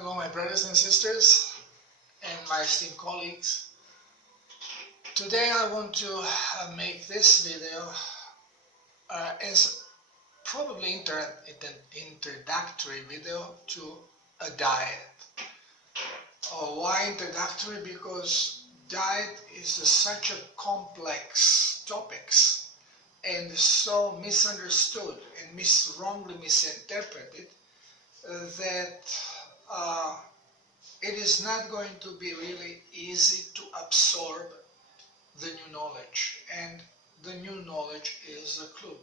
Hello my brothers and sisters and my esteemed colleagues. Today I want to make this video as probably an introductory video to a diet. Why introductory? Because diet is such a complex topic and so misunderstood and wrongly misinterpreted that it is not going to be really easy to absorb the new knowledge, and the new knowledge is a clue.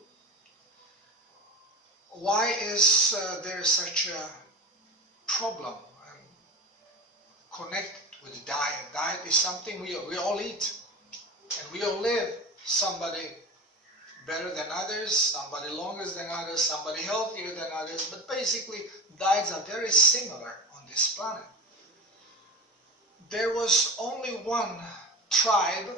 Why is there such a problem connected with diet? Diet is something we all eat and we all live. Somebody better than others, somebody longer than others, somebody healthier than others, but basically diets are very similar on this planet. There was only one tribe,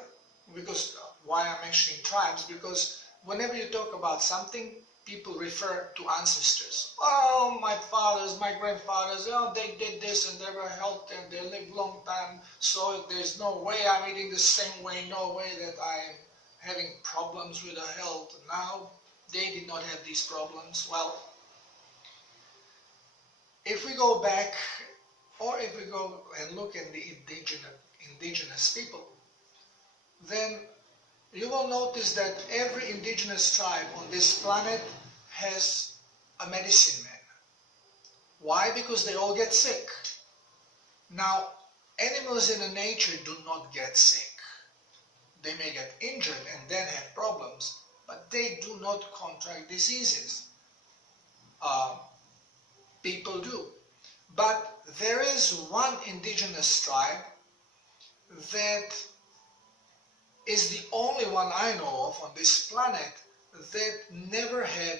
because why I'm mentioning tribes, because whenever you talk about something, people refer to ancestors. Oh, my fathers, my grandfathers, oh, they did this and they were healthy and they lived long time, so there's no way I'm eating the same way, no way that I'm having problems with the health now. They did not have these problems. Well, if we go back, or if we go and look at the indigenous people, then you will notice that every indigenous tribe on this planet has a medicine man. Why? Because they all get sick. Now, animals in the nature do not get sick. They may get injured and then have problems, but they do not contract diseases. People do. But there is one indigenous tribe that is the only one I know of on this planet that never had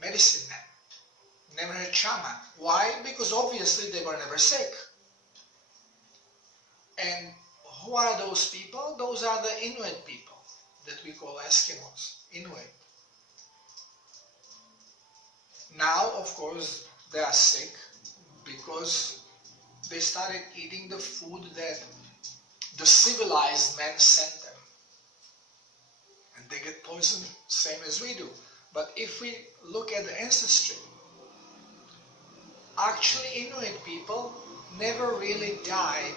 medicine man, never had shaman. Why? Because obviously they were never sick. And who are those people? Those are the Inuit people that we call Eskimos, Inuit. Now, of course, they are sick because they started eating the food that the civilized men sent them. And they get poisoned, same as we do. But if we look at the ancestry, actually Inuit people never really died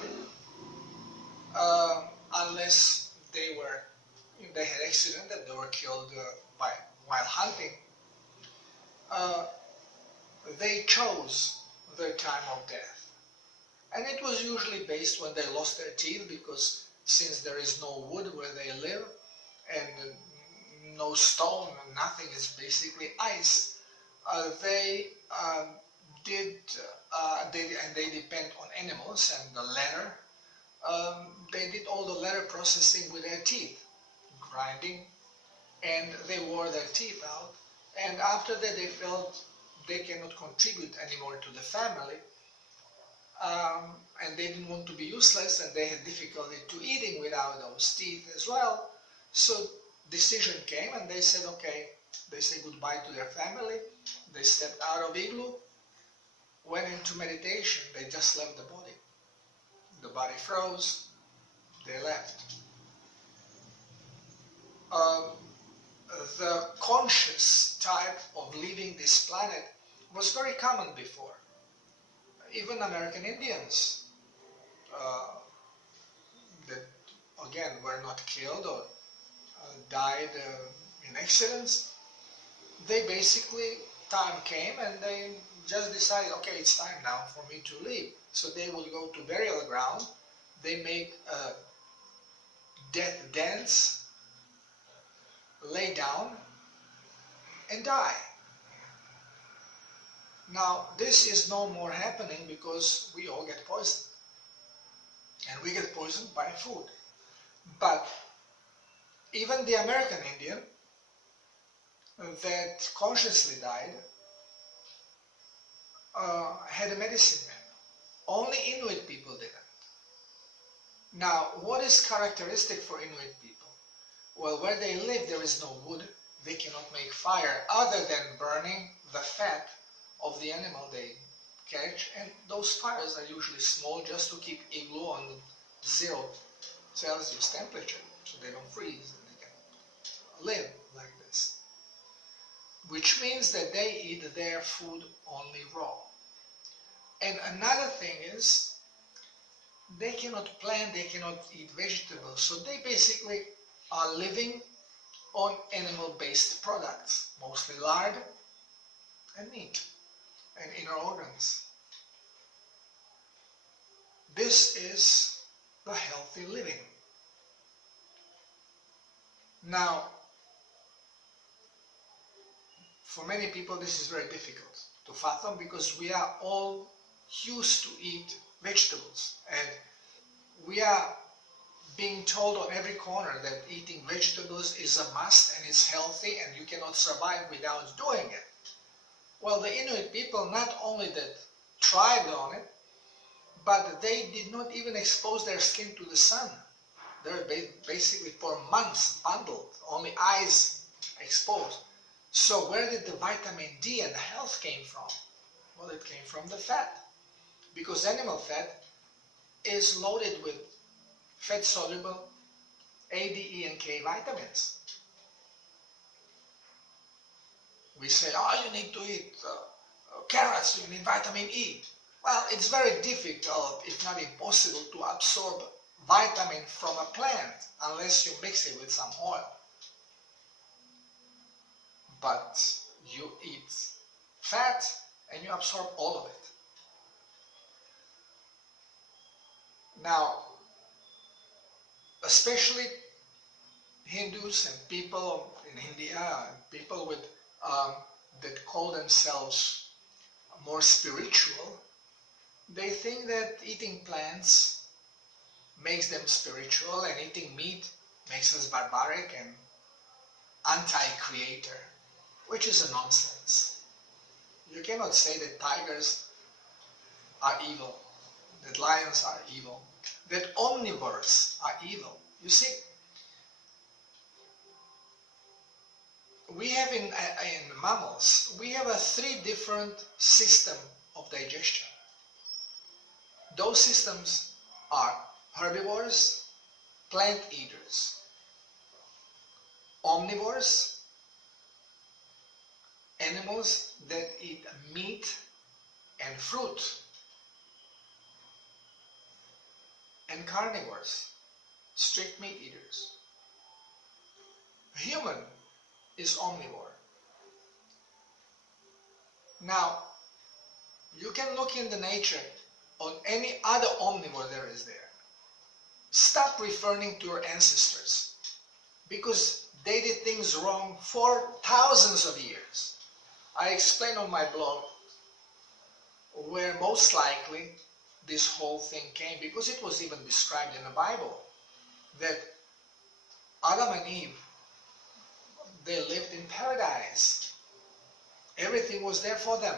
unless they had accident and they were killed while hunting. They chose their time of death. And it was usually based when they lost their teeth, because since there is no wood where they live and no stone, nothing, is basically ice, they depend on animals and the leather. They did all the leather processing with their teeth, grinding, and they wore their teeth out. And after that they felt they cannot contribute anymore to the family, and they didn't want to be useless, and they had difficulty to eating without those teeth as well. So decision came and they said, okay, they said goodbye to their family, they stepped out of igloo, went into meditation, they just left the body. The body froze, they left. The conscious type of leaving this planet was very common before. Even American Indians that again were not killed or died in accidents, they basically, time came and they just decided, okay, it's time now for me to leave. So they will go to burial ground, they make a death dance, lay down and die. Now this is no more happening because we all get poisoned, and we get poisoned by food. But even the American Indian that consciously died had a medicine man. Only Inuit people didn't. Now, what is characteristic for Inuit people? Well, where they live there is no wood. They cannot make fire other than burning the fat of the animal they catch, and those fires are usually small just to keep igloo on 0 Celsius temperature so they don't freeze and they can live like this. Which means that they eat their food only raw. And another thing is, they cannot plant, they cannot eat vegetables, so they basically are living on animal-based products, mostly lard and meat and inner organs. This is the healthy living. Now, for many people this is very difficult to fathom because we are all used to eat vegetables and we are being told on every corner that eating vegetables is a must and it's healthy and you cannot survive without doing it. Well, the Inuit people not only that thrived on it, but they did not even expose their skin to the sun. They were basically for months bundled, only eyes exposed. So where did the vitamin D and the health came from? Well, it came from the fat. Because animal fat is loaded with fat-soluble A, D, E, and K vitamins. We say, oh, you need to eat carrots, you need vitamin E. Well, it's very difficult, if not impossible, to absorb vitamin from a plant unless you mix it with some oil. But you eat fat and you absorb all of it. Now, especially Hindus and people in India, people with that call themselves more spiritual, they think that eating plants makes them spiritual and eating meat makes us barbaric and anti-creator, which is a nonsense. You cannot say that tigers are evil, that lions are evil, that omnivores are evil. You see, we have in mammals, we have 3 different systems of digestion. Those systems are herbivores, plant eaters, omnivores, animals that eat meat and fruit, and carnivores, strict meat eaters. A human is omnivore. Now, you can look in the nature on any other omnivore there is there. Stop referring to your ancestors because they did things wrong for thousands of years. I explain on my blog where most likely this whole thing came, because it was even described in the Bible, that Adam and Eve, they lived in paradise. Everything was there for them.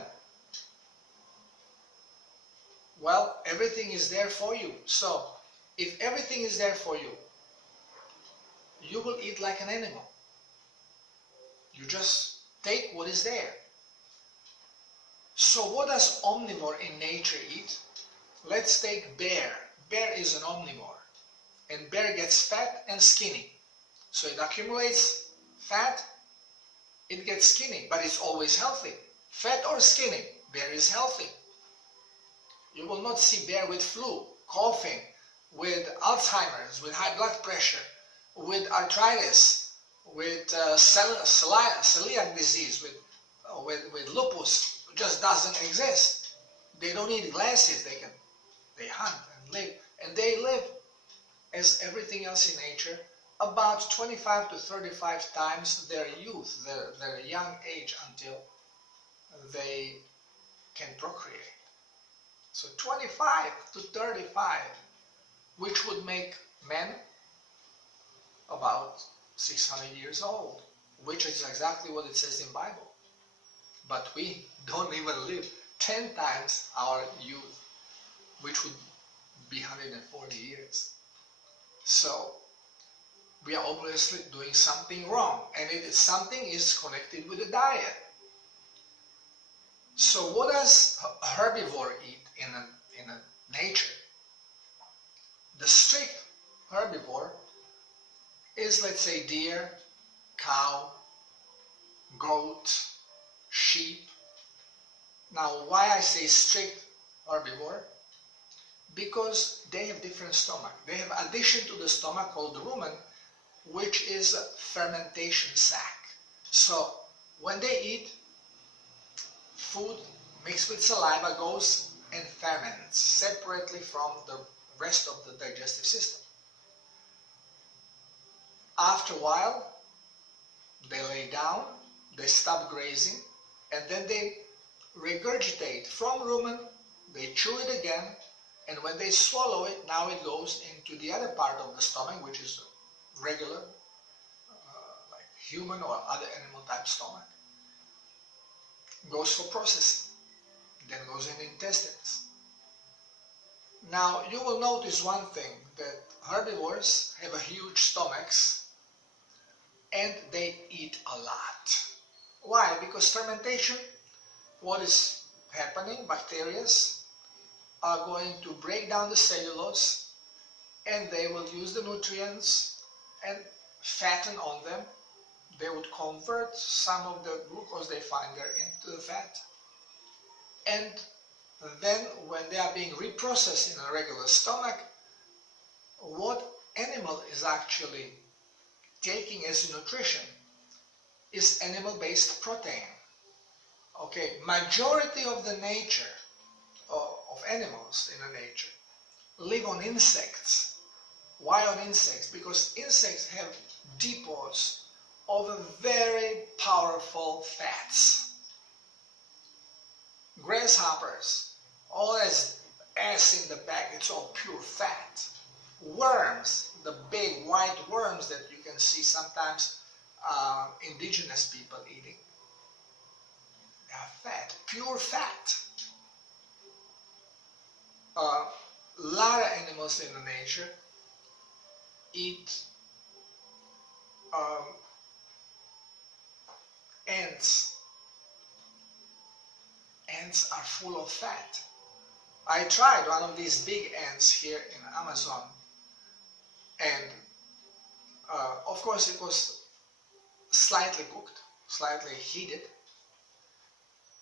Well, everything is there for you. So, if everything is there for you, you will eat like an animal. You just take what is there. So what does omnivore in nature eat? Let's take bear. Bear is an omnivore. And bear gets fat and skinny. So it accumulates fat, it gets skinny, but it's always healthy. Fat or skinny, bear is healthy. You will not see bear with flu, coughing, with Alzheimer's, with high blood pressure, with arthritis, with celiac disease, with lupus. It just doesn't exist. They don't need glasses. They hunt and live, and they live as everything else in nature about 25 to 35 times their youth, their young age, until they can procreate. So 25 to 35, which would make men about 600 years old, which is exactly what it says in Bible. But we don't even live 10 times our youth, which would be 140 years. So we are obviously doing something wrong, and something is connected with the diet. So what does a herbivore eat in a nature? The strict herbivore is, let's say, deer, cow, goat, sheep. Now, why I say strict herbivore? Because they have different stomach. They have addition to the stomach called the rumen, which is a fermentation sac. So when they eat, food mixed with saliva goes and ferments separately from the rest of the digestive system. After a while, they lay down, they stop grazing, and then they regurgitate from rumen, they chew it again, and when they swallow it, now it goes into the other part of the stomach, which is regular, like human or other animal type stomach. Goes for processing, then goes in the intestines. Now you will notice one thing, that herbivores have a huge stomachs and they eat a lot. Why? Because fermentation, what is happening, bacteria are going to break down the cellulose and they will use the nutrients and fatten on them. They would convert some of the glucose they find there into the fat. And then when they are being reprocessed in a regular stomach, what animal is actually taking as nutrition is animal-based protein. Okay, majority of the nature of animals in the nature live on insects. Why on insects? Because insects have depots of very powerful fats. Grasshoppers, all as ass in the back, it's all pure fat. Worms, the big white worms that you can see sometimes indigenous people eating, they are fat, pure fat. A lot of animals in the nature eat ants. Ants are full of fat. I tried one of these big ants here in Amazon, and of course it was slightly cooked, slightly heated,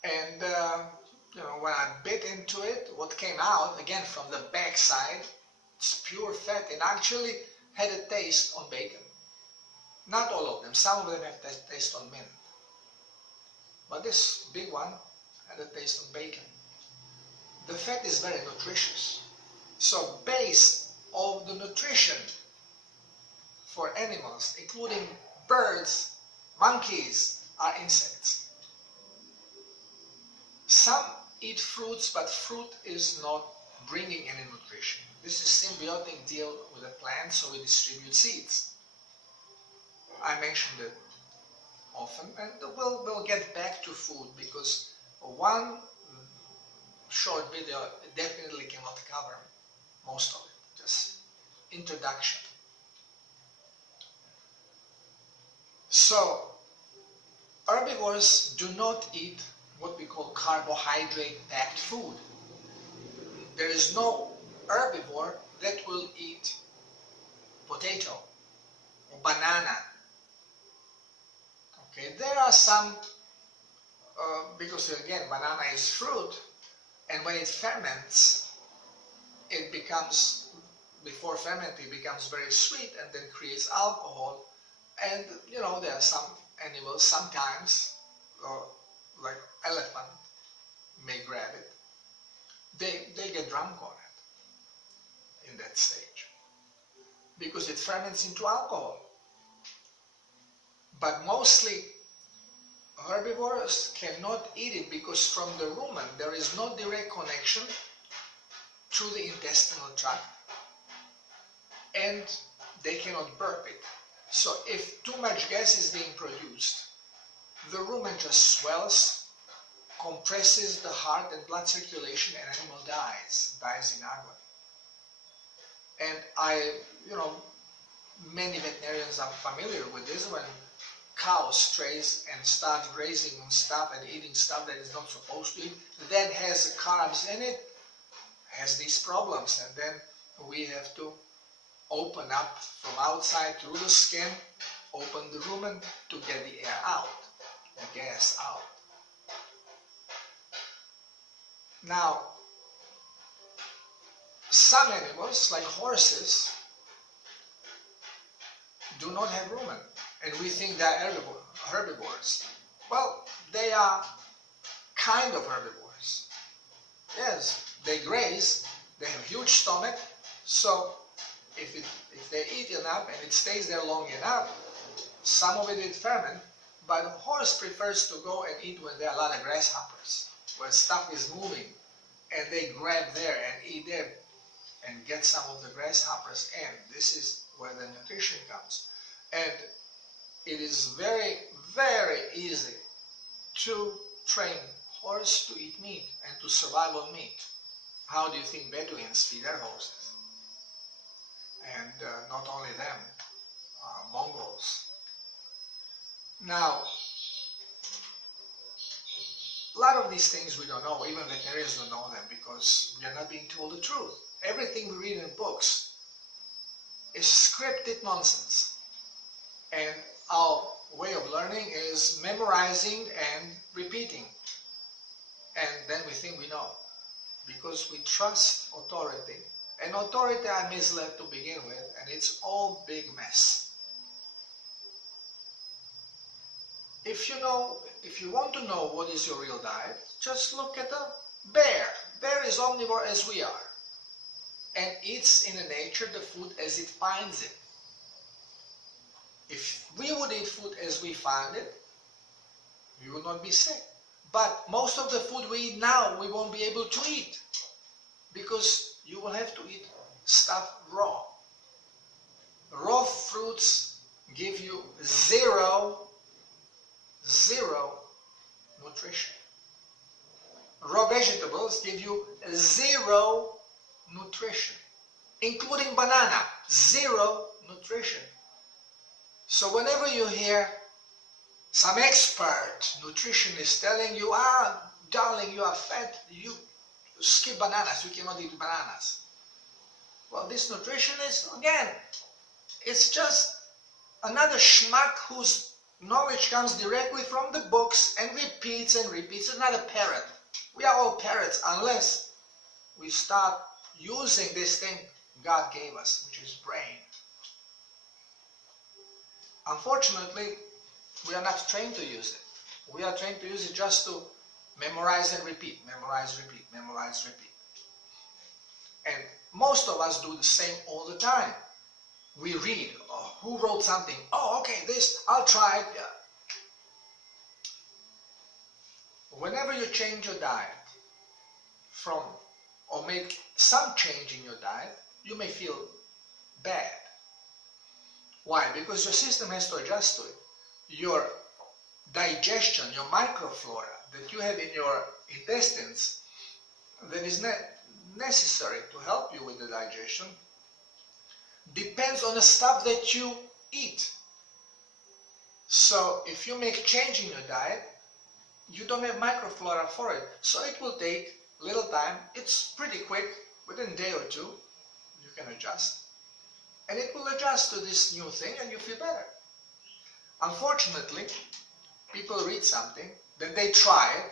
and you know, when I bit into it, what came out again from the back side, it's pure fat, and actually had a taste on bacon. Not all of them, some of them have taste on mint, but this big one had a taste on bacon. The fat is very nutritious. So base of the nutrition for animals, including birds, monkeys, are insects. Some eat fruits, but fruit is not bringing any nutrition. This is symbiotic deal with the plant, so we distribute seeds. I mentioned it often, and we'll get back to food, because one short video definitely cannot cover most of it, just introduction. So herbivores do not eat what we call carbohydrate-packed food. There is no herbivore that will eat potato or banana. Okay, there are some, because again, banana is fruit, and when it ferments, it becomes, before fermenting, it becomes very sweet and then creates alcohol. And you know, there are some animals sometimes, like elephant may grab it, they get drunk on it in that stage, because it ferments into alcohol. But mostly herbivores cannot eat it, because from the rumen there is no direct connection to the intestinal tract, and they cannot burp it. So if too much gas is being produced, the rumen just swells, compresses the heart and blood circulation, and animal dies in agony. And many veterinarians are familiar with this. When cow strays and starts grazing on stuff and eating stuff that is not supposed to eat, that has carbs in it, has these problems, and then we have to open up from outside through the skin, open the rumen to get the air out, the gas out. Now, some animals, like horses, do not have rumen, and we think they are herbivores. Well, they are kind of herbivores. Yes, they graze, they have huge stomach, so if they eat enough and it stays there long enough, some of it will ferment, but a horse prefers to go and eat when there are a lot of grasshoppers, where stuff is moving, and they grab there and eat there and get some of the grasshoppers in. This is where the nutrition comes. And it is very, very easy to train horse to eat meat and to survive on meat. How do you think Bedouins feed their horses? And not only them, Mongols. Now, a lot of these things we don't know, even veterinarians don't know them because we are not being told the truth. Everything we read in books is scripted nonsense. And our way of learning is memorizing and repeating. And then we think we know. Because we trust authority. And authority are misled to begin with, and it's all big mess. If you want to know what is your real diet, just look at a bear. Bear is omnivore as we are, and eats in the nature the food as it finds it. If we would eat food as we find it, we would not be sick. But most of the food we eat now, we won't be able to eat, because you will have to eat stuff raw. Raw fruits give you zero nutrition. Raw vegetables give you zero nutrition, including banana, zero nutrition. So whenever you hear some expert nutritionist telling you, darling, you are fat, you skip bananas, you cannot eat bananas. Well, this nutritionist, again, it's just another schmuck whose knowledge comes directly from the books and repeats and repeats. It's not a parrot. We are all parrots unless we start using this thing God gave us, which is brain. Unfortunately, we are not trained to use it. We are trained to use it just to memorize and repeat, memorize, repeat, memorize, repeat. And most of us do the same all the time. We read, oh, who wrote something? Oh, okay, this, I'll try it. Yeah. Whenever you change your diet or make some change in your diet, you may feel bad. Why? Because your system has to adjust to it. Your digestion, your microflora that you have in your intestines that is necessary to help you with the digestion depends on the stuff that you eat. So if you make change in your diet, you don't have microflora for it. So it will take little time. It's pretty quick. Within a day or two, you can adjust. And it will adjust to this new thing and you feel better. Unfortunately, people read something, then they try it,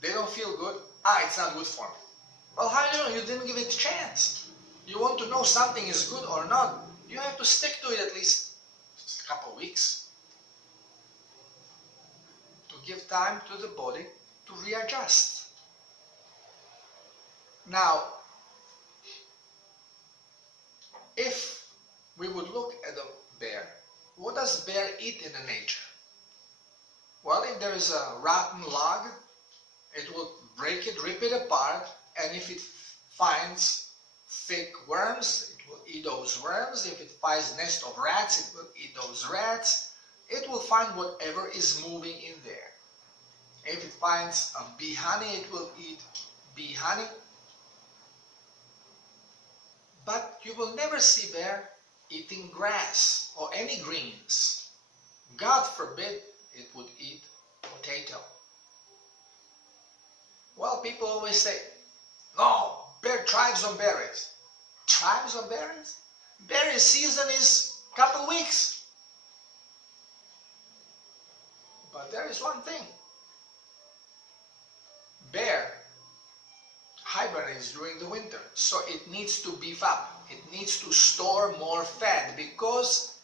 they don't feel good, it's not good for me. Well, how do you know? You didn't give it a chance. You want to know something is good or not, you have to stick to it at least a couple of weeks to give time to the body to readjust. Now, if we would look at a bear, what does bear eat in the nature? Well, if there is a rotten log, it will break it, rip it apart, and if it finds thick worms, it will eat those worms. If it finds nest of rats, it will eat those rats. It will find whatever is moving in there. If it finds a bee honey, it will eat bee honey. But you will never see bear eating grass or any greens. God forbid it would eat potato. Well, people always say, no, bear thrives on berries. Thrives on berries? Berry season is a couple weeks. But there is one thing. Bear hibernates during the winter, so it needs to beef up. It needs to store more fat because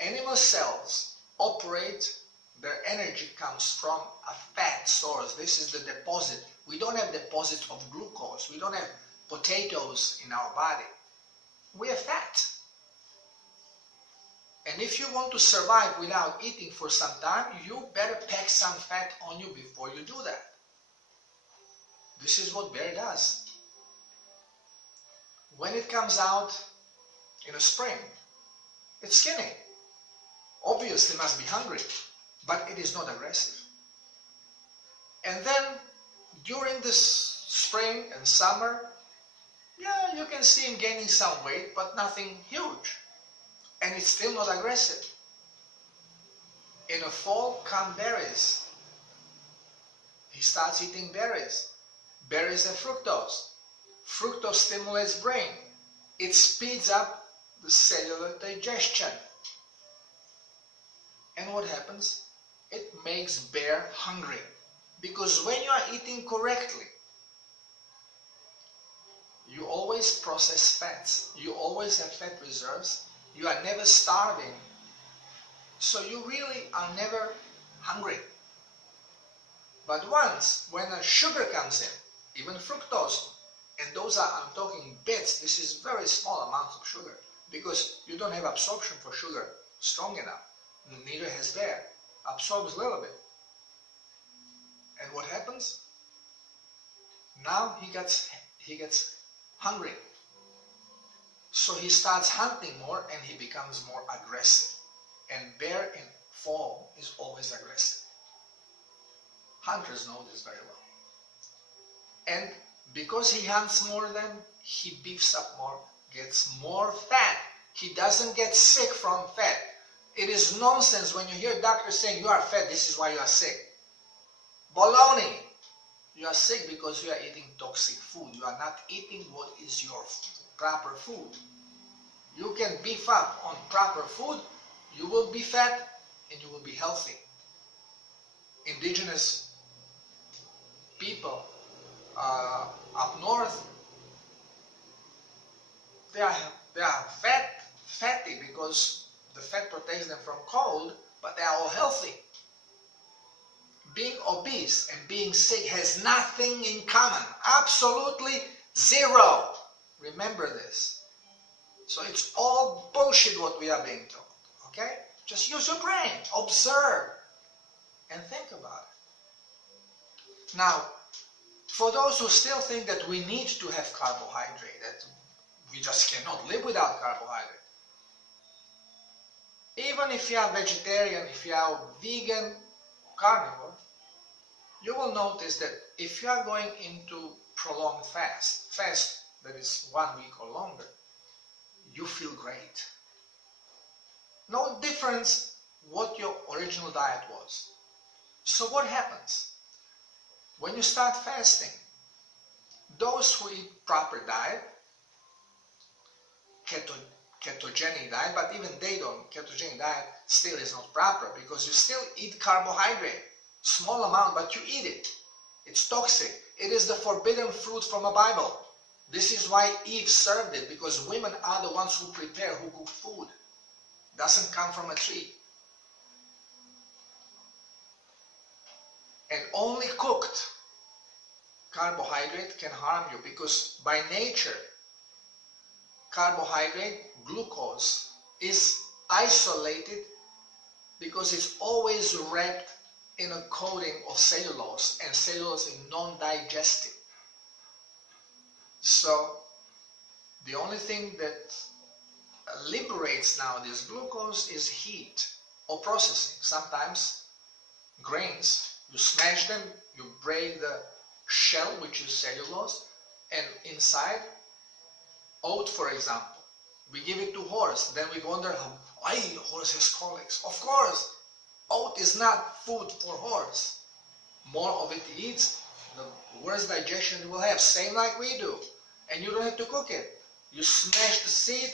animal cells operate, their energy comes from a fat source. This is the deposit. We don't have deposits of glucose. We don't have potatoes in our body. We have fat. And if you want to survive without eating for some time, you better pack some fat on you before you do that. This is what bear does. When it comes out in the spring, it's skinny. Obviously must be hungry, but it is not aggressive. And then during this spring and summer, yeah, you can see him gaining some weight, but nothing huge. And it's still not aggressive. In the fall come berries. He starts eating berries. Berries and fructose. Fructose stimulates brain. It speeds up the cellular digestion. And what happens? It makes bear hungry. Because when you are eating correctly, you always process fats. You always have fat reserves. You are never starving. So you really are never hungry. But once, when a sugar comes in, even fructose, and those are, I'm talking bits, this is very small amounts of sugar, because you don't have absorption for sugar strong enough. Neither has bear. Absorbs a little bit. And what happens? Now he gets hungry. So he starts hunting more and he becomes more aggressive. And bear in fall is always aggressive. Hunters know this very well. And because he hunts more, then he beefs up more, gets more fat. He doesn't get sick from fat. It is nonsense when you hear doctors saying you are fat, this is why you are sick. Baloney! You are sick because you are eating toxic food. You are not eating what is your proper food. You can beef up on proper food, you will be fat and you will be healthy. Indigenous people up north, they are fatty because the fat protects them from cold, but they are all healthy. Being obese and being sick has nothing in common. Absolutely zero. Remember this. So it's all bullshit what we are being told. Okay? Just use your brain. Observe. And think about it. Now, for those who still think that we need to have carbohydrate, that we just cannot live without carbohydrate. Even if you are vegetarian, if you are vegan, carnivore, you will notice that if you are going into prolonged fast that is 1 week or longer, you feel great. No difference what your original diet was. So what happens? When you start fasting, those who eat proper diet, ketogenic diet, but even they don't, ketogenic diet still is not proper because you still eat carbohydrate. Small amount, but you eat it. It's toxic. It is the forbidden fruit from the Bible. This is why Eve served it, because women are the ones who prepare, who cook food. It doesn't come from a tree. And only cooked carbohydrate can harm you, because by nature, carbohydrate, glucose, is isolated because it's always wrapped in a coating of cellulose, and cellulose is non-digestive. So the only thing that liberates now this glucose is heat or processing. Sometimes grains, you smash them, you break the shell, which is cellulose, and inside oat, for example, We give it to horse. Then we wonder, why horse has colics? Of course, oat is not food for horse. More of it eats, the worse digestion it will have. Same like we do. And you don't have to cook it. You smash the seed,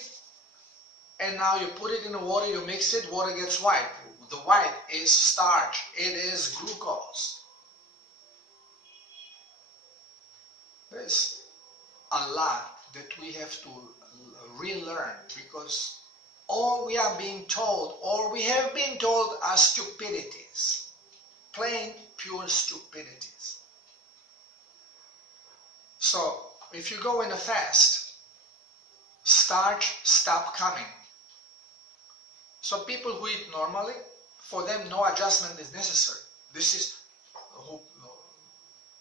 and now you put it in the water, you mix it, water gets white. The white is starch. It is glucose. There's a lot that we have to relearn, because all we are being told, or we have been told, are stupidities. Plain, pure stupidities. So, if you go in a fast, starch stop coming. So people who eat normally, for them no adjustment is necessary. This is who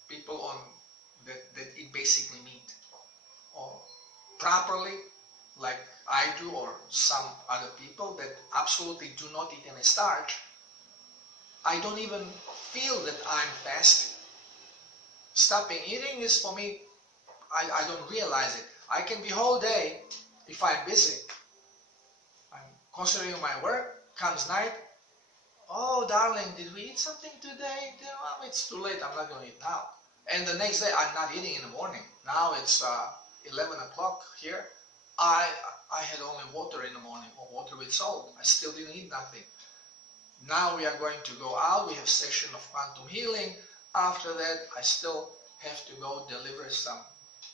people on that eat basically meat, or properly, like I do, or some other people that absolutely do not eat any starch. I don't even feel that I'm fasting. Stopping eating is for me, I don't realize it. I can be whole day, if I'm busy, I'm concentrating on my work, comes night, oh darling, did we eat something today? Oh, it's too late, I'm not going to eat now. And the next day, I'm not eating in the morning. Now it's 11 o'clock here. I had only water in the morning, or water with salt. I still didn't eat nothing. Now we are going to go out. We have session of quantum healing. After that, I still have to go deliver some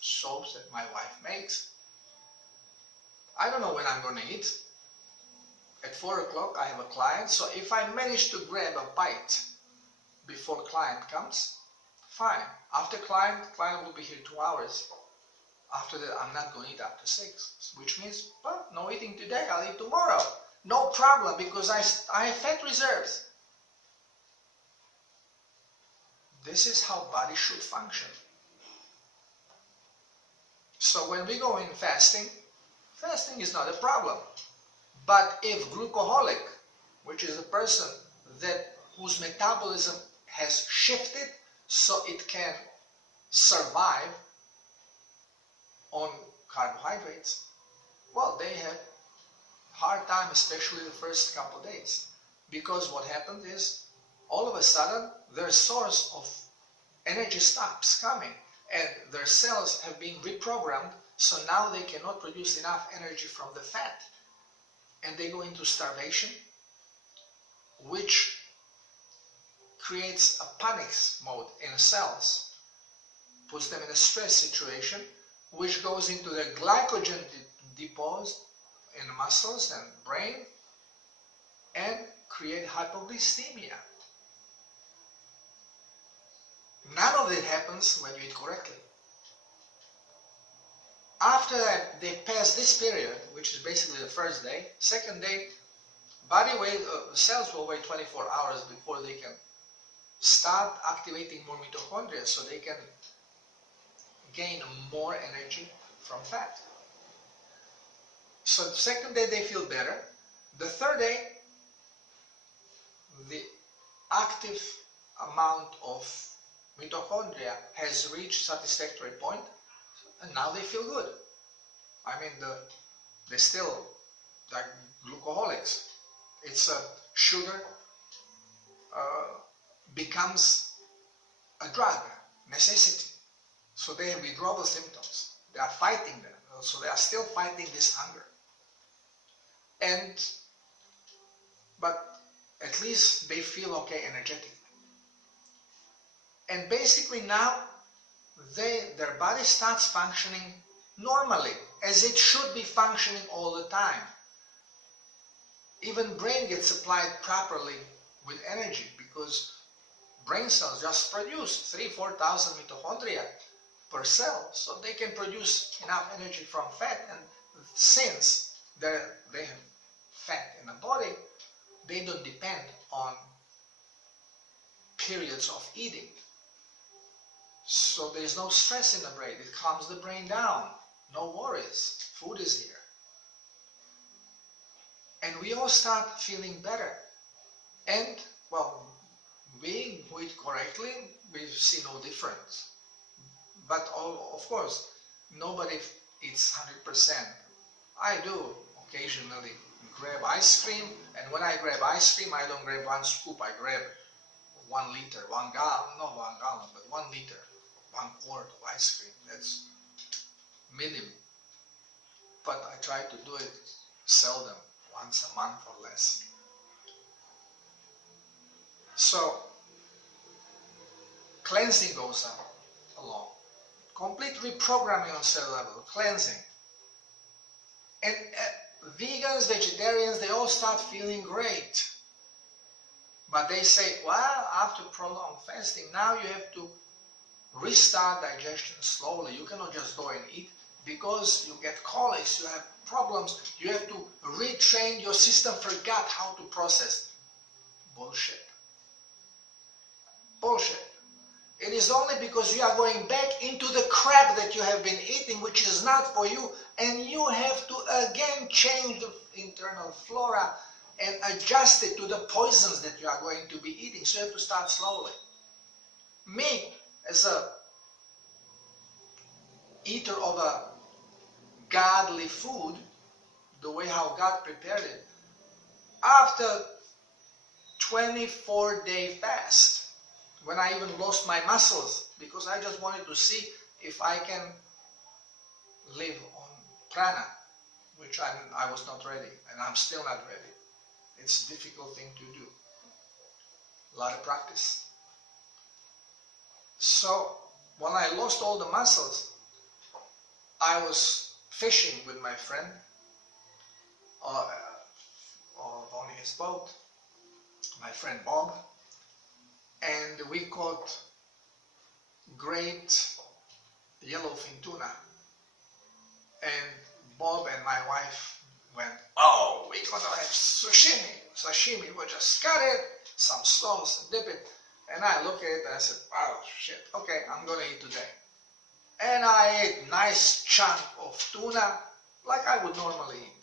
soaps that my wife makes. I don't know when I'm going to eat. At 4 o'clock, I have a client. So if I manage to grab a bite before client comes, fine. After client will be here 2 hours. After that, I'm not going to eat after 6, which means, well, no eating today, I'll eat tomorrow. No problem, because I have fat reserves. This is how body should function. So when we go in fasting, fasting is not a problem. But if glucoholic, which is a person whose metabolism has shifted so it can survive on carbohydrates, well, they have hard time, especially the first couple of days, because what happens is all of a sudden their source of energy stops coming, and their cells have been reprogrammed, so now they cannot produce enough energy from the fat, and they go into starvation, which creates a panic mode in the cells, puts them in a stress situation, which goes into the glycogen deposed in the muscles and brain, and create hypoglycemia. None of it happens when you eat correctly. After that, they pass this period, which is basically the first day. Second day, body weight, cells will wait 24 hours before they can start activating more mitochondria, so they can gain more energy from fat. So the second day they feel better. The third day, the active amount of mitochondria has reached satisfactory point, and now they feel good. I mean, they still like glucoholics. It's a sugar becomes a drug, necessity. So they have withdrawal symptoms. They are fighting them. So they are still fighting this hunger. But at least they feel okay energetically. And basically now, their body starts functioning normally, as it should be functioning all the time. Even brain gets supplied properly with energy, because brain cells just produce 3,000–4,000 mitochondria per cell, so they can produce enough energy from fat. And since they have fat in the body, they don't depend on periods of eating. So there's no stress in the brain. It calms the brain down. No worries. Food is here. And we all start feeling better. And, well, we eat correctly, we see no difference. But of course, nobody eats 100% I do occasionally grab ice cream, and when I grab ice cream, I don't grab one scoop, I grab 1 liter, 1 gallon, not 1 gallon, but 1 liter, 1 quart of ice cream. That's minimum. But I try to do it seldom, once a month or less. So, cleansing goes along. Complete reprogramming on cell level, cleansing. And vegans, vegetarians, they all start feeling great. But they say, well, after prolonged fasting, now you have to restart digestion slowly. You cannot just go and eat because you get colics, you have problems. You have to retrain your system, forgot how to process. Bullshit. Bullshit. It is only because you are going back into the crap that you have been eating, which is not for you, and you have to again change the internal flora and adjust it to the poisons that you are going to be eating. So you have to start slowly. Me, as a eater of a godly food, the way how God prepared it, after 24-day fast, when I even lost my muscles, because I just wanted to see if I can live on prana, which I was not ready, and I'm still not ready. It's a difficult thing to do. A lot of practice. So, when I lost all the muscles, I was fishing with my friend on his boat, my friend Bob, and we caught great yellowfin tuna. And Bob and my wife went, oh, we're gonna have sashimi. Sashimi, we just cut it, some sauce, and dip it. And I look at it and I said, oh shit, okay, I'm gonna eat today. And I ate a nice chunk of tuna like I would normally eat.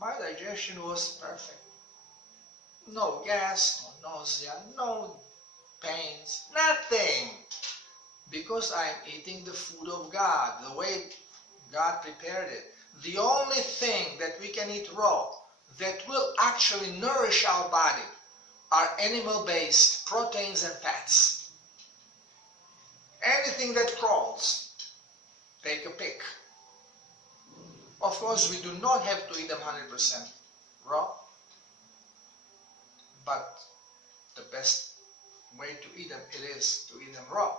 My digestion was perfect. No gas, no nausea, no pains, nothing. Because I'm eating the food of God, the way God prepared it. The only thing that we can eat raw that will actually nourish our body are animal-based proteins and fats. Anything that crawls, take a pick. Of course, we do not have to eat them 100% raw, but the best way to eat them, it is to eat them raw.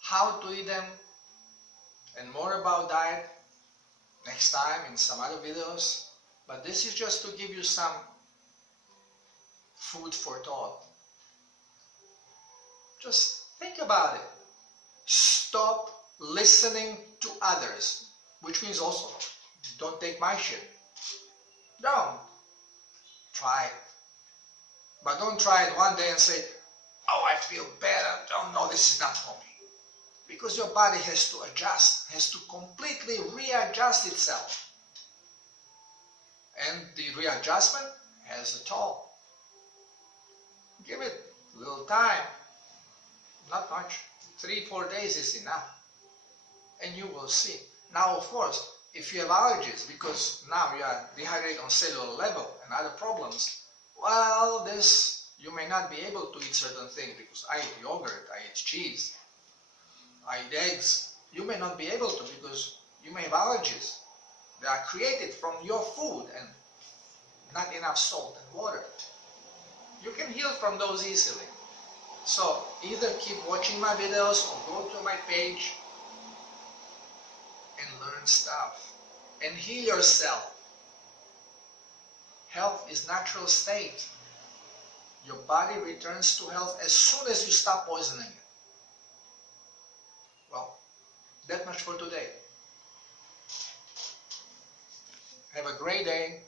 How to eat them and more about diet next time in some other videos, but this is just to give you some food for thought. Just think about it. Stop listening to others, which means also don't take my shit. Don't. Try it. But don't try it one day and say, oh, I feel better. Oh no, this is not for me. Because your body has to adjust, has to completely readjust itself. And the readjustment has a toll. Give it a little time. Not much. 3-4 days is enough. And you will see. Now, of course, if you have allergies, because now you are dehydrated on cellular level and other problems, well, you may not be able to eat certain things, because I eat yogurt, I eat cheese, I eat eggs. You may not be able to because you may have allergies. They are created from your food and not enough salt and water. You can heal from those easily. So either keep watching my videos or go to my page and learn stuff and heal yourself. Health is natural state. Your body returns to health as soon as you stop poisoning it. Well, that much for today. Have a great day.